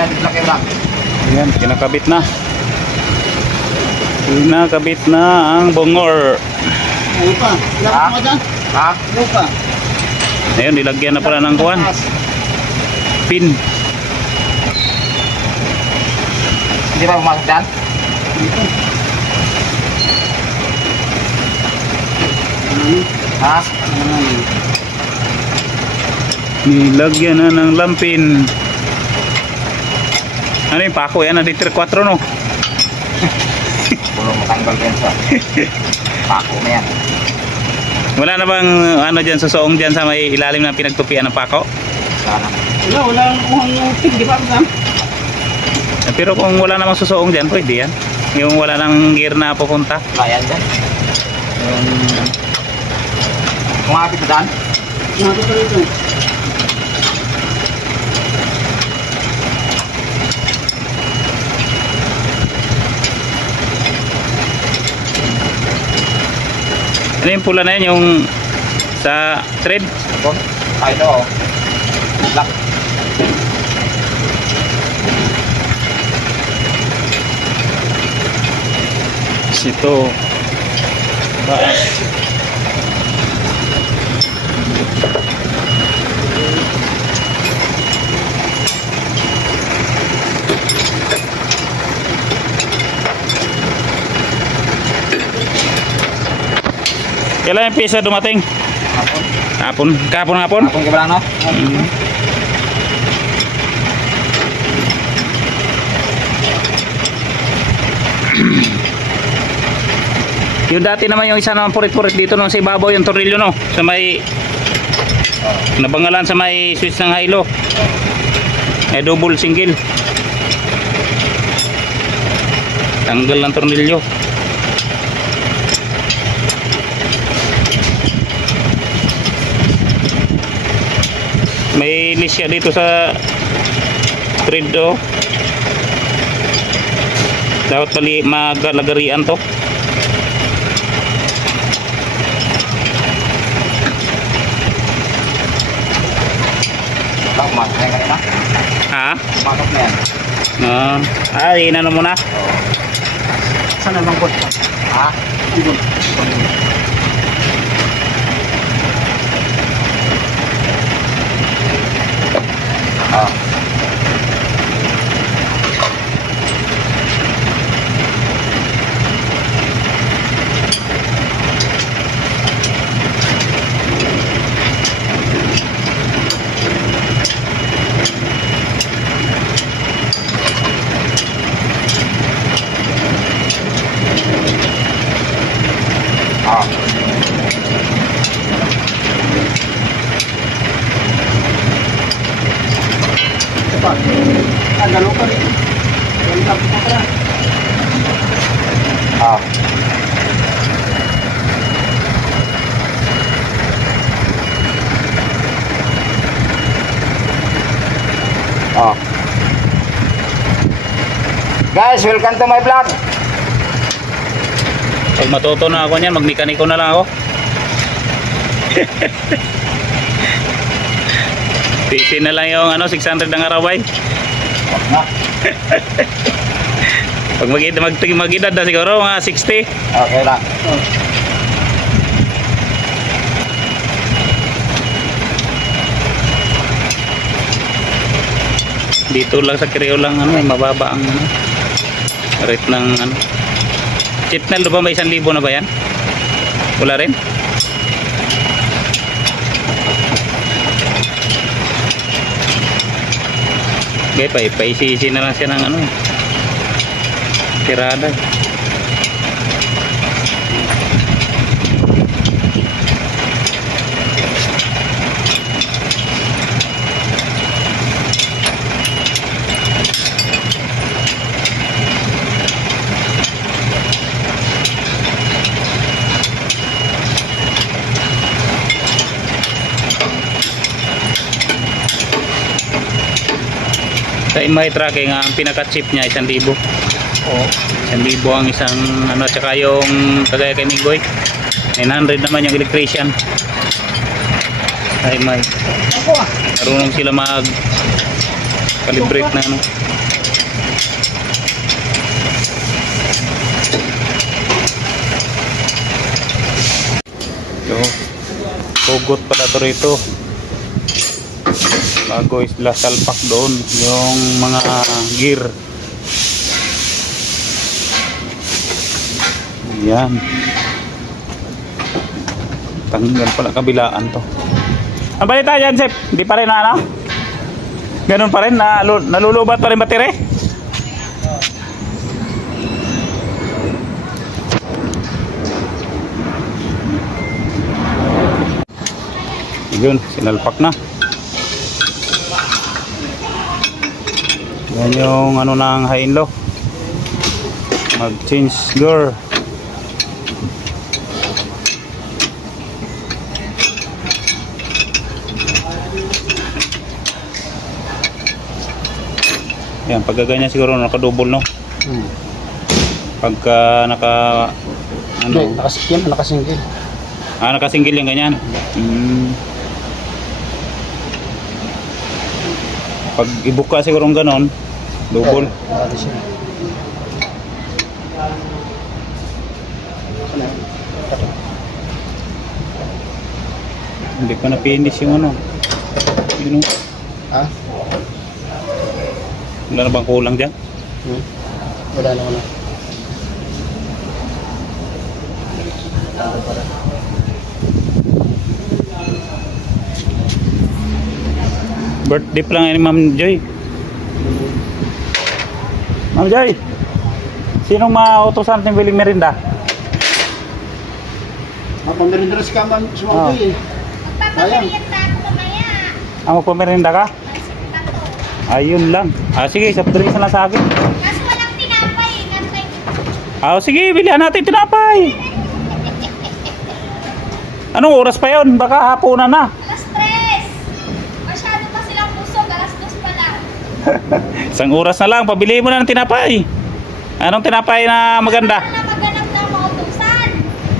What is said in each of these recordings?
Ayan, kinakabit na. Kinakabit na ang bungor. Lupa. Ilagay mo dyan. Ha? Lupa. Ayun, nilagyan na pala ng kuwan. Pin. Hindi ba pumasok dyan? Dito. Ha? Nilagyan na ng lampin. Ano yung pako yan? Nandito 4 no? Puro matanggal yan sa pako na yan. Wala na bang ano dyan susoong dyan sa may ilalim ng pinagtupian ng pako? Sana. Wala mukhang yung pig, di ba? Pero kung wala namang susoong dyan, pwede yan. Yung wala nang gear na pupunta. Bayan dyan. Kumapit dyan? Kumapit pa rito. Ano yung pula na yan? Yung sa thread? Ito? Ay, ito oh. Black. Ito. Baas. Kailan yung pisa dumating? Hapon. Hapon? Hapon ka ba lang, no? Yung dati naman yung isa naman purit-purit dito nung sa ibabaw yung tornilyo no? Sa may nabangalan sa may switch ng hilo. Double single. Tanggal ng tornilyo. May lisya dito sa thread oh. Dapat magalagarian to. Pumasok na yan kanina. Ha? Pumasok na yan. Inano mo na? Saan ang bangkot? Ha? Bangkot. Ah. Ah. Cepat. Jangan lupa nih. Jangan sampai kotor. Ah. Ah. Guys, welcome to my vlog. Pag matuto na ako niyan, magmekaniko na lang ako. PC na lang yung 600 ng araway. Pag mag-edad na siguro mga 60. Okay lang. Dito lang sa Creo lang mababa ang rate ng Chitnel ba may 1,000 na ba yan? Wala rin? Okay, paisisi na lang siya ng tirada. Sa MI tracking ang pinaka-cheap niya 1,000. Oo. 1,000 ang isang tsaka yung kagaya kay Minggoy 900 naman yung electrician. Sa MI marunong sila mag calibrate na So, hugot pala to rito. Bago isla salpak doon yung mga gear. Yan. Tanggal pala kabilaan to. Ang balita dyan, Sep? Hindi pa rin na ano? Ganun pa rin? Nalulubat pa rin battery? Yun, sinalpak na. Yan yung ano ng high-low. Mag-change gear. Yan, pagka ganyan siguro nakadouble, no? Pagka naka ano? Nakasinggil. Nakasinggil yung ganyan. Pag ibuka siguro ng ganon, double. Hindi pa na-finish yung ano. Yun, wala na bang kulang dyan? Wala na, wala. Birthday pa lang ni Ma'am Joy. Ma'am Joy, sinong mautosan natin biling merinda? Ako merinda si Kaman, sumama eh. Magpapamerienda ako mamaya. Magpamerinda ka? Ayun lang. Sige, sa drinks na lang sa akin. Kaso walang tinapay. Sige, bilihan natin tinapay. Anong oras pa yun? Baka hapunan na. Alas 3. Masyado pa silang busog. Alas 2 pa lang. Isang oras na lang, pabili mo na ng tinapay. Anong tinapay na maganda? Ano na maganap na mautusan?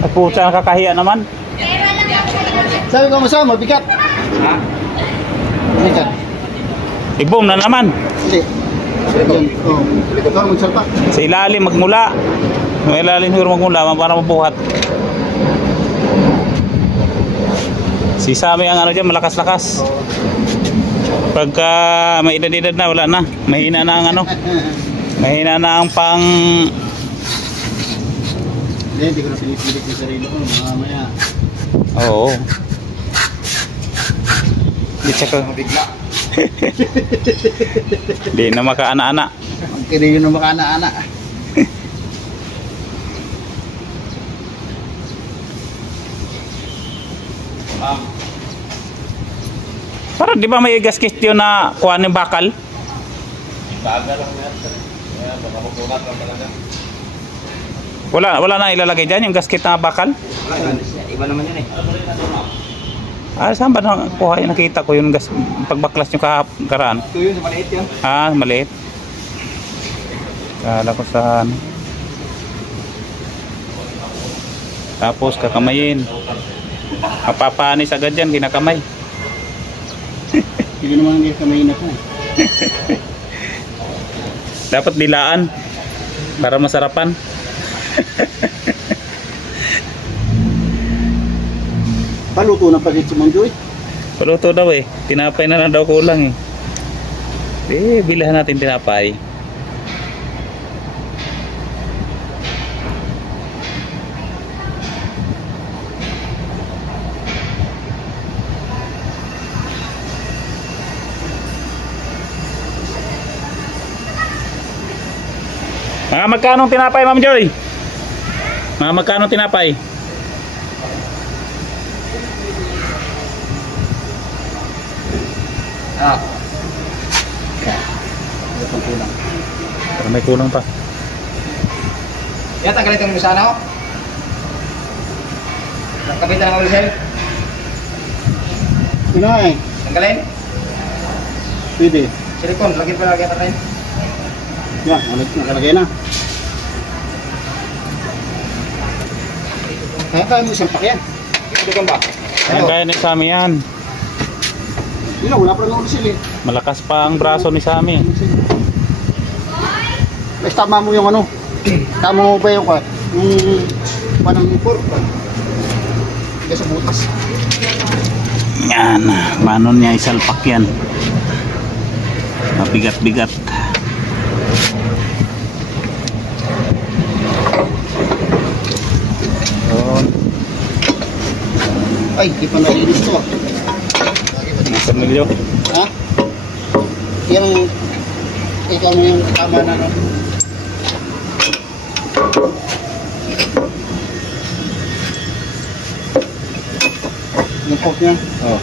Ay pucha, nakakahiya naman. Pera lang ang kailangan. Sabi ko masama, bigat. Bigat. Ibom na naman. Hindi. Ikaw magsalpa. Sa ilalim magmula. Sa ilalim siguro magmula para mabuhat. Si Sammy ang ano dyan, malakas-lakas. Pagka may edad-edad na, wala na. Mahina na ang ano. Mahina na ang pang... Hindi ko na pinipilit yung sarili ko. Mamaya. Oo. Di tsaka Mabigla. di na makaana-ana. Ang kiri yun na makana-ana. Parang di ba may gasket yun na kuha ng bakal? Baga lang yan. Kaya baka mabuhat lang talaga. Wala na ilalagay dyan yung gasket na bakal? Iba naman yun eh. Saan ba kuha yun? Nakita ko yung pagbaklas yung karaan. Ito yun, maliit yun. Maliit. Kala ko saan. Tapos kakamayin. Mapapanis agad yan, kinakamay. Hindi naman hindi kamay na po. Dapat dilaan para masarapan. Paluto na pa si Mangjoy. Paluto daw eh. Tinapay na lang daw kulang eh. Bilhan natin tinapay. Mga magkano tinapay, Ma'am Joy? Mga magkano tinapay? Para may kulang pa. Yan, tanggalin ito yung sana ho. Nagkabitan ng ulisel. Sino eh? Tanggalin. Pwede. Silikon, lagyan pa lagyan natin. Yan, nakalagay na. Kaya tayo mo isang pakyan. Silikon ba? Ayan, kaya ni Sammy yan. Yun, wala pa rin ako sila eh. Malakas pa ang braso ni Sammy. Basta tama mo yung ano. Tama mo ba yung panang import. Tigas sa butas. Yan, paano niya isalpak yan? Mabigat-bigat. Yun. Ay, di pa nalinis to. Nasa milyo. Ha? Yung ikaw mo yung tama na no? Yung pork niya. Oh.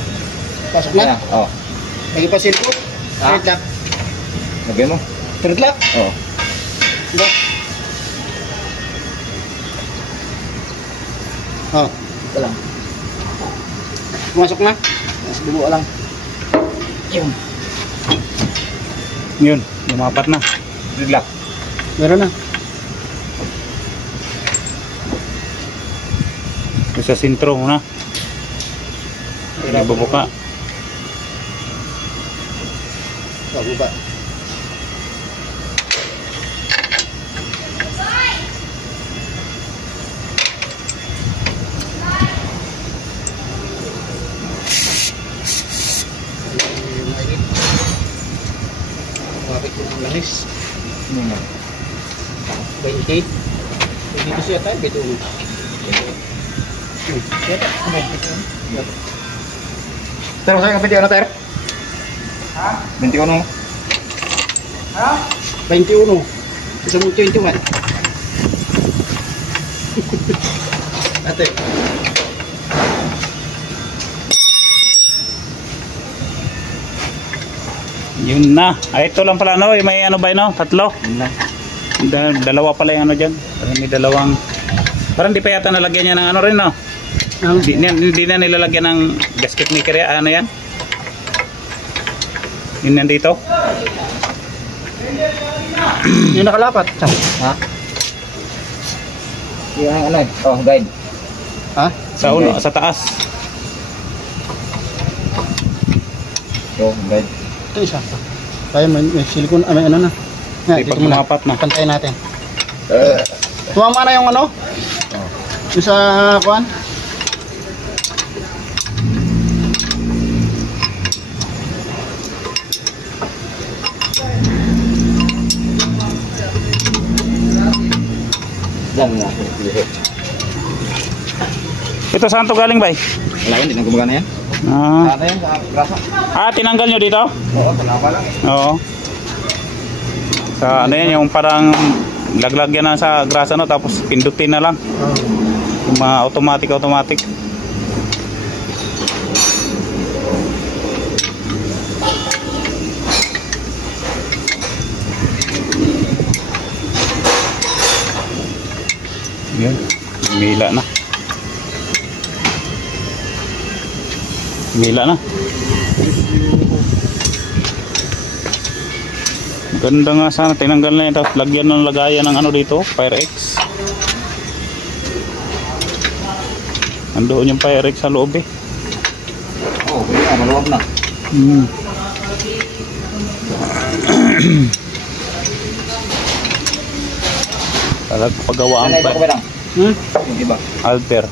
Pasok na? Oh. Lagi pa silpo? Ah. Third lock. Lagyan mo. Third lock? Oh. Diba? Oh. Ito lang. Pumasok na? Mas dugo lang. Yun. Yun, lumapat na. Relax. Meron na. Yung sa sintro muna. Bubuka. Sa baba. Bakit ko ng langis? 20. Dito siya tayo, bito ulo. Ter, saya kapit ano, Ter? Ha? 21. Ha? 21. Isa mo 21. Ate. Yun na. Ay, ito lang pala, no? May ano ba yun, no? Tatlo? Yun na. Dalawa pala yung ano dyan. Parang may dalawang... Parang di pa yata nalagyan niya ng ano rin, no? Hindi na nilalagyan ng gasket maker yan. Ano yan? Yun nandito? Yung nakalapat. Ha? Yung ano eh. Oh, guide. Ha? Sa uno, sa taas. Oh, guide. Ito isa. Kaya may silicone, may ano na. Nga, Di dito pag muna. lumapat na. Pantayin natin. Tumama na yung ano? Yung sa kuan? Diyan na. Ito saan to galing, bay? Wala yun, hindi na gumagana yan. Ah, Ano yan, sa grasa? tinanggal nyo dito? Oo, kalapa lang eh. Oo. Sa ano yan, yung parang laglag yan na sa grasa, no? Tapos pindutin na lang. Yung mga automatic. Yun, mila na. Ganda nga sana, tinanggal na yun. Tapos lagyan ng lagayan ng ano dito, Pyrex. Andoon yung Pyrex sa loob eh. Oo, kaya maluwag na. Talag pagawaan Ano ito pa. ko ba lang? Yung iba. Alter.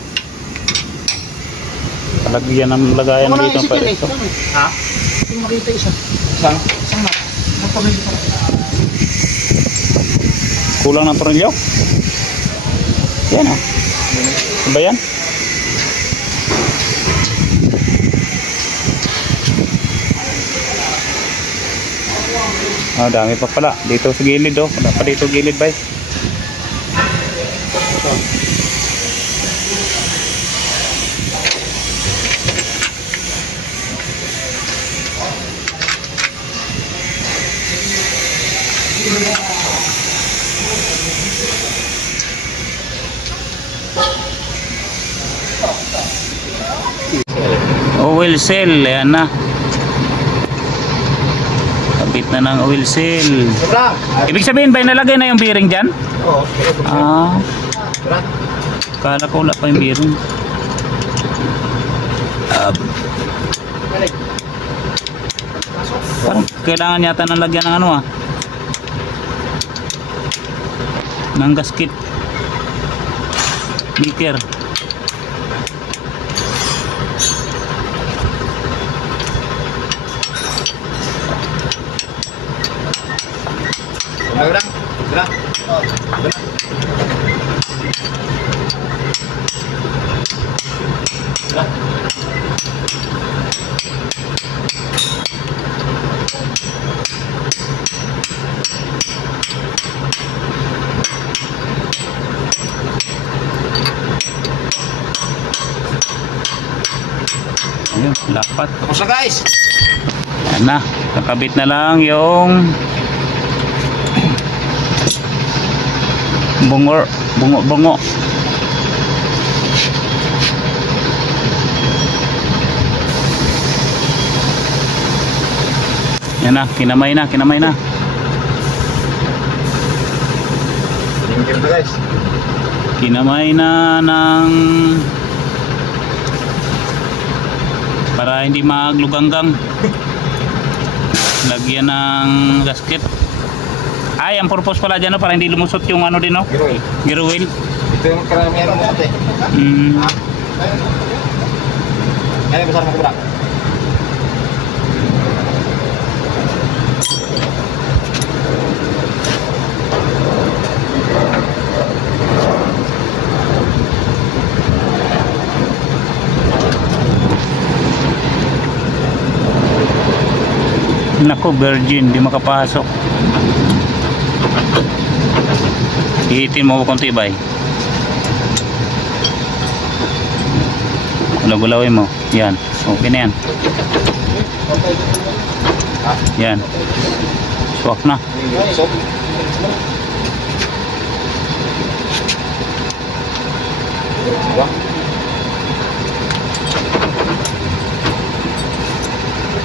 Talagyan ng lagayan Wala dito ng isa dyan eh. Pyrex. Ha? Hindi makita isa. Isang? Isang na. Nagpamili pa. Kulang ng tornilyo? Yan ah. Ano ba yan? Dami pa pala. Dito sa gilid oh. Wala pa dito gilid ba? Oil seal, ayan na. Kabit na ng oil seal. Sobra! Ibig sabihin ba nalagay na yung bearing dyan? Oo. Ah, kala ko wala pa yung bearing. Parang kailangan yata ng lagyan ng ano ah, ng gasket maker. Udah. Udah. Ayun, dapat. Tapos na guys. Yan na, kakabit na lang yung bungo. Yan na, kinamay na. Tingin na guys. Kinamay na ng para hindi magluganggang. Lagyan ng gasket. Ay, ang purpose pala dyan, no, para hindi lumusot yung ano din, no? Gear oil. Ito yung karamihan mo ate. Ngayon besar mo kubra. Nako, virgin, di makapasok. Hihitin mo konti ba? Gulawin mo. Yan. Okay na yan. Yan. Swak na.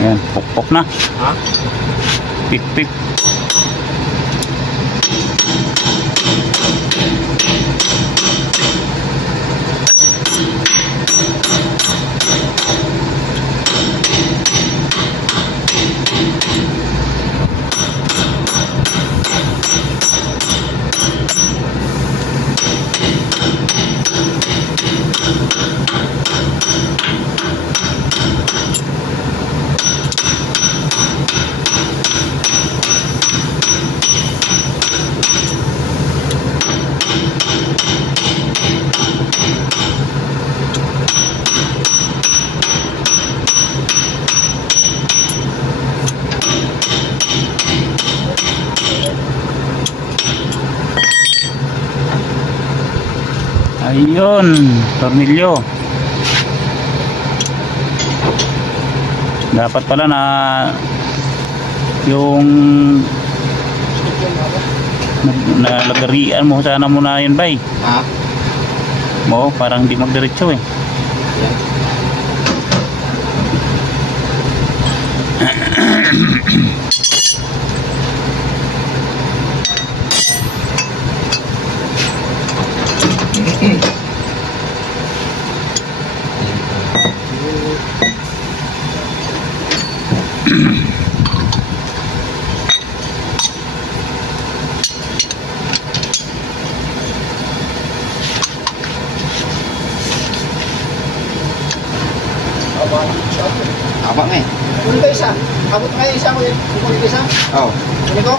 Yan. Pok-pok na. Pik-pik. Ayun, tornilyo. Dapat pala na yung nalagarian mo sana muna yun, bay. Mo, parang di magdiretso eh. Apa nga eh? Kunin ba isa? Abot nga yung isa ko yun. Kunin ba isa? Oo. Kunin ko?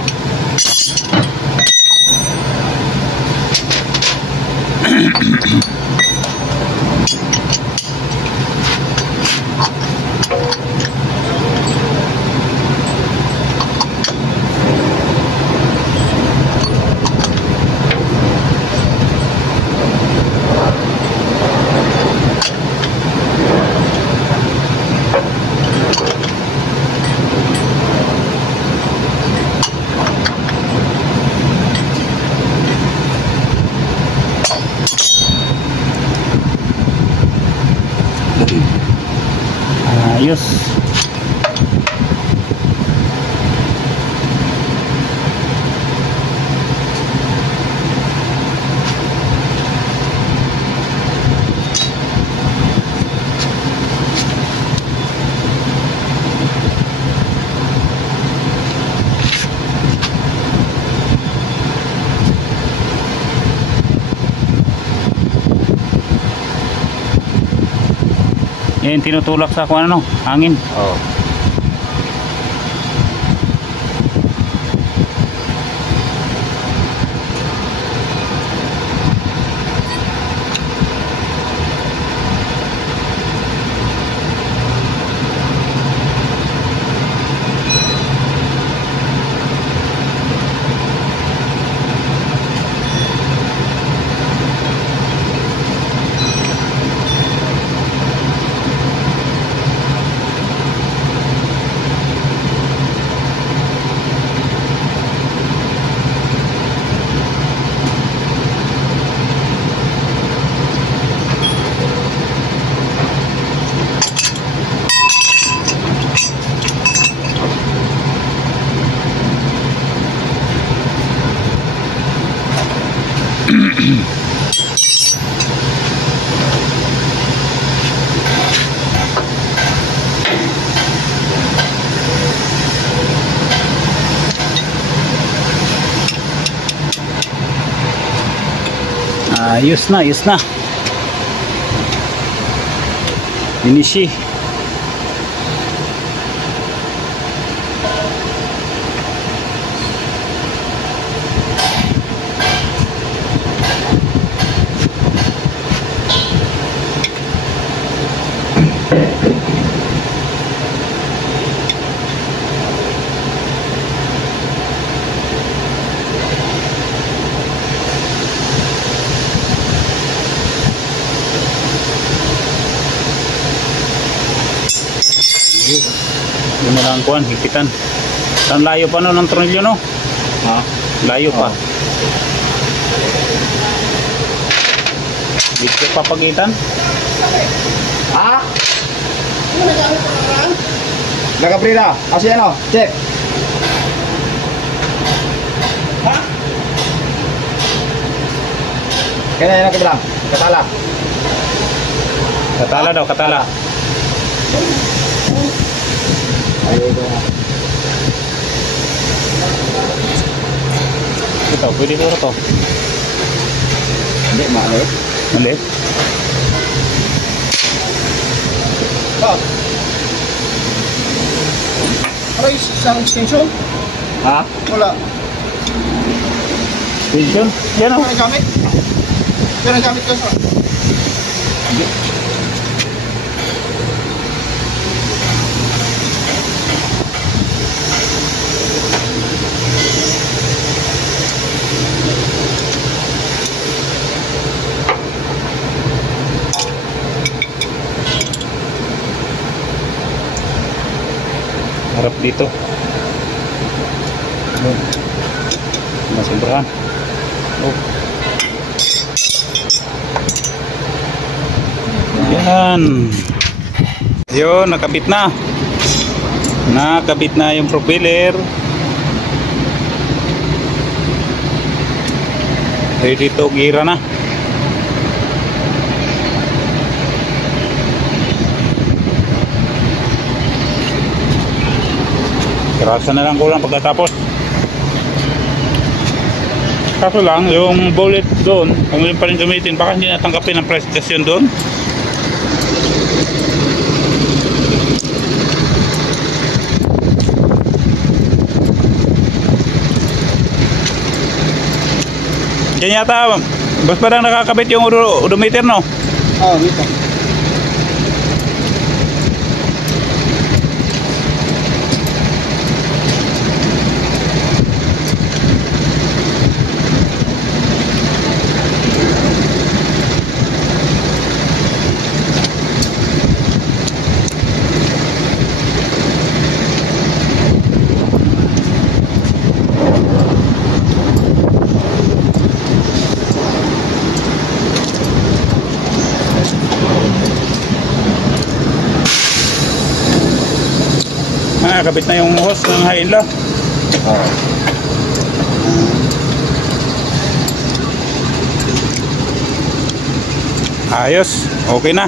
Ayos. Yan tinutulak sa kung ano, hangin. Oo. Ayos na, ayos na. Finishi. Yun na lang kuhan, hipitan. Saan layo pa no ng tornilyo no? Ha? Layo pa. Dito papagitan. Ha? Nagabrida. Kasi ano? Check. Ha? Kaya yan ang kabilang. Katala. Katala daw, katala. Ito, pwede dito to. Hindi, mali. Mali. Oh. Aray, isang extension? Ha? Wala. Extension? Yan o. Ano ang gamit? Yan ang gamit ko sa... Harap dito. Masobrahan. Oh. Yan. Yun, nakabit na. Nakabit na yung propeller. Ready to gira na. Karasan na lang kulang pagkatapos. Kaso lang, yung bullet doon, kung yun pa rin gamitin, baka hindi natanggapin ang prestasyon doon. Diyan yata, bas parang nakakabit yung odometer, no? Oh, dito. Nakabit na yung hose ng hilo. Ayos, okay na.